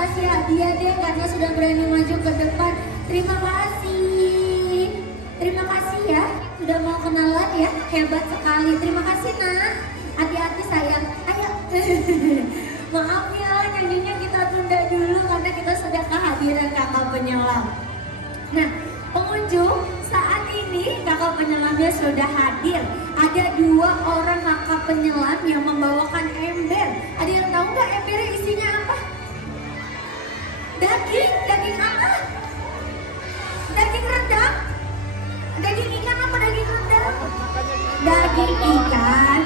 kasih hadiah deh karena sudah berani maju ke depan. Terima kasih. Terima kasih ya, sudah mau kenalan ya, hebat sekali. Terima kasih nak. Hati-hati sayang. Ayo. Maaf ya, nyanyinya kita tunda dulu karena kita sudah kehadiran kakak penyelam. Nah, pengunjung, saat ini kakak penyelamnya sudah hadir. Ada 2 orang kakak penyelam yang membawakan ember. Ada yang tahu nggak embernya isinya apa? Daging apa? Daging rendang? Daging ikan apa daging rendang? Daging ikan.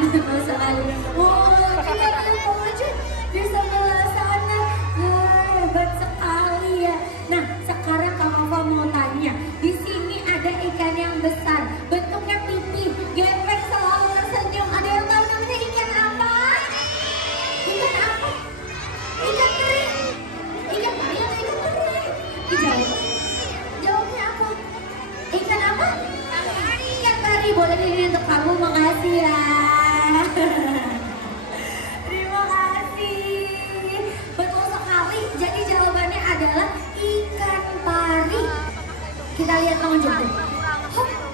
Oh, kita pengunjung di sebelah sana. Hebat sekali ya. Nah, sekarang Kak Wafa mau tanya. Di sini ada ikan yang besar, bentuknya pipi, gepeng, selalu tersenyum. Ada yang tahu namanya ikan apa? Ikan apa? Ikan teri. Ikan teri atau ikan teri? Dijawab. Jawabnya apa? Ikan apa? Ikan teri. Boleh ini untuk kamu, makasih ya. Terima kasih. Betul sekali. Jadi jawabannya adalah ikan pari. Kita lihat pengunjung.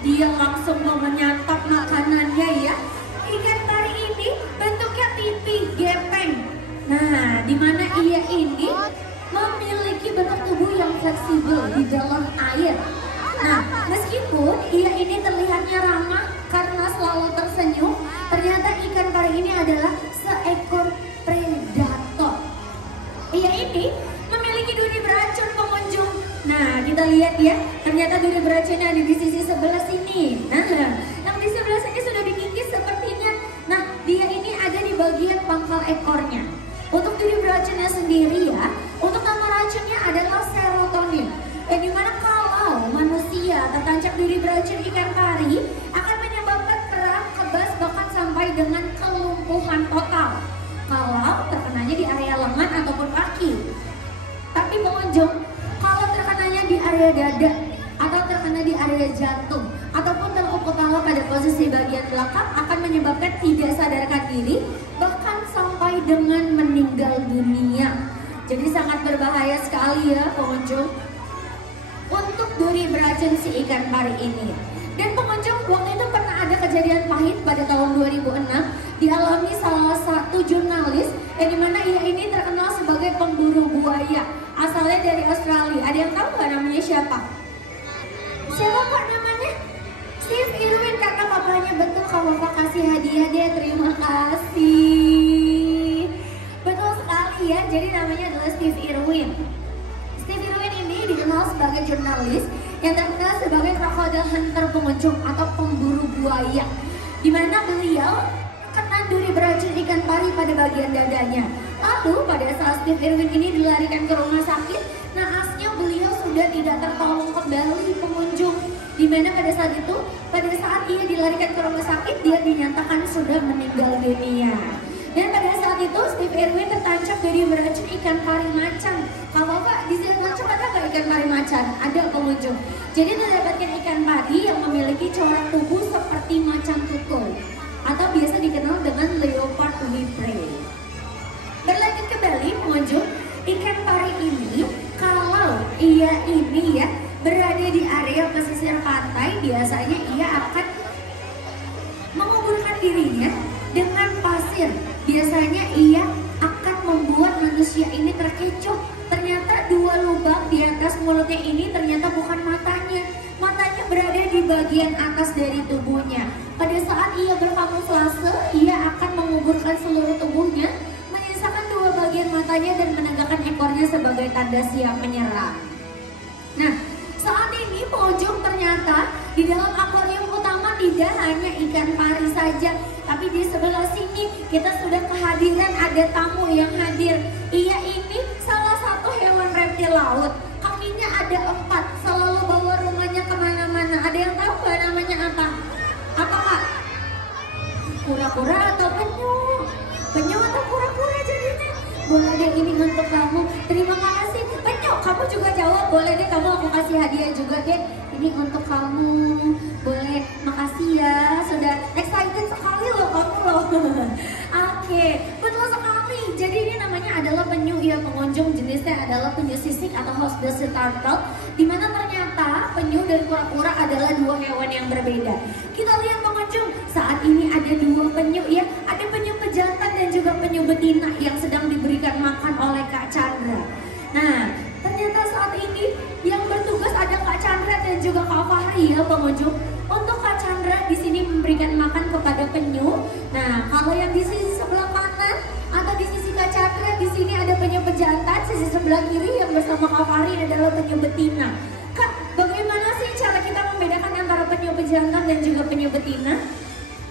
Dia langsung mau menyantap makanannya ya. Ikan pari ini bentuknya pipi, gepeng. Nah, di mana ia ini memiliki bentuk tubuh yang fleksibel di dalam air. Nah, meskipun ia ini terlihatnya ramah karena selalu tersenyum, ternyata ikan pari ini adalah seekor predator. Ia ini memiliki duri beracun pengunjung. Nah, kita lihat ya, ternyata duri beracunnya ada di sisi sebelah sini. Nah, yang di sebelah sini sudah dikikis sepertinya. Nah, dia ini ada di bagian pangkal ekornya. Untuk duri beracunnya sendiri ya, untuk nama racunnya adalah serotonin. Yang dimana kalau manusia tertancap duri beracun ikan pari akan menyebabkan kram, kebas, bahkan sampai dengan kelumpuhan total kalau terkenanya di area lengan ataupun kaki. Tapi pengunjung, kalau terkenanya di area dada atau terkena di area jantung ataupun teluk kepala pada posisi bagian belakang akan menyebabkan tidak sadarkan diri bahkan sampai dengan meninggal dunia. Jadi sangat berbahaya sekali ya pengunjung untuk duri beracun si ikan pari ini. Dan pengunjung, waktu itu pernah ada kejadian pahit pada tahun 2006 dialami salah satu jurnalis yang dimana ia ini terkenal sebagai pemburu buaya, asalnya dari Australia. Ada yang tahu nggak namanya siapa? Siapa Pak namanya? Steve Irwin, karena papanya betul. Kalau Bapak kasih hadiah dia, terima kasih. Betul sekali ya, jadi namanya adalah Steve Irwin. Steve Irwin ini dikenal sebagai jurnalis yang terkenal sebagai crocodile hunter pengunjung atau pemburu buaya, di mana beliau kena duri beracun ikan pari pada bagian dadanya. Lalu pada saat Steve Irwin ini dilarikan ke rumah sakit, naasnya beliau sudah tidak tertolong kembali pengunjung, di mana pada saat itu, pada saat ia dilarikan ke rumah sakit, dia dinyatakan sudah meninggal dunia. Dan pada saat itu Steve Irwin tertancap dari beracun ikan pari macan. Kalau Pak di sini macan ada nggak ikan pari macan? Ada pengunjung. Jadi mendapatkan ikan pari yang memiliki corak tubuh seperti macan tutul atau biasa dikenal dengan leopard whipray. Berlanjut kembali pengunjung, ikan pari ini kalau ia ini ya berada di area pesisir pantai, biasanya ia akan menguburkan dirinya dengan pasir. Biasanya ia akan membuat manusia ini terkecoh. Ternyata 2 lubang di atas mulutnya ini ternyata bukan matanya. Matanya berada di bagian atas dari tubuhnya. Pada saat ia berkamuflase, ia akan menguburkan seluruh tubuhnya, menyisakan 2 bagian matanya dan menegakkan ekornya sebagai tanda siap menyerang. Nah, saat ini pengunjung ternyata di dalam akuarium utama tidak hanya ikan pari saja, tapi di sebelah sini kita sudah kehadiran ada tamu yang hadir. Ia ini salah satu hewan reptil laut. Kakinya ada 4, selalu bawa rumahnya kemana-mana. Ada yang tahu nggak namanya apa? Apa Kak? Kura-kura atau penyu? Penyu atau kura-kura jadinya? Boleh deh ini untuk kamu. Terima kasih. Penyu, kamu juga jawab. Boleh deh kamu aku kasih hadiah juga deh. Ini untuk kamu. Boleh, makasih ya. Sudah excited sekali loh kamu loh. Oke, betul sekali. Jadi ini namanya adalah penyu ya pengunjung, jenisnya adalah penyu sisik atau horse-billed turtle, dimana ternyata penyu dan kura-kura adalah dua hewan yang berbeda. Kita lihat pengunjung, saat ini ada dua penyu ya, ada penyu pejantan dan juga penyu betina yang sedang diberikan makan oleh Kak Chandra. Nah, ternyata saat ini yang bertugas ada Kak Chandra dan juga Kak Fahri ya pengunjung. Untuk Kak Chandra di sini memberikan makan kepada penyu. Nah, kalau yang di sisi sebelah kanan atau di sisi Kak Chandra di sini ada penyu pejantan, sisi sebelah kiri yang bersama Kak Fahri adalah penyu betina. Kak, bagaimana sih cara kita membedakan antara penyu pejantan dan juga penyu betina?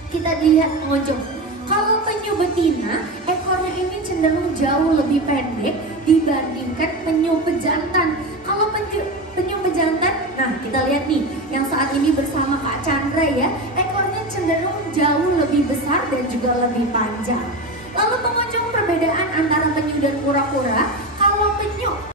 Kita lihat pengunjung. Kalau penyu betina, ekornya ini cenderung jauh lebih pendek dibandingkan penyu pejantan. Kalau penyu pejantan, nah kita lihat nih, yang saat ini bersama Kak Chandra ya, ekornya cenderung jauh lebih besar dan juga lebih panjang. Lalu pengunjung, perbedaan antara penyu dan kura-kura,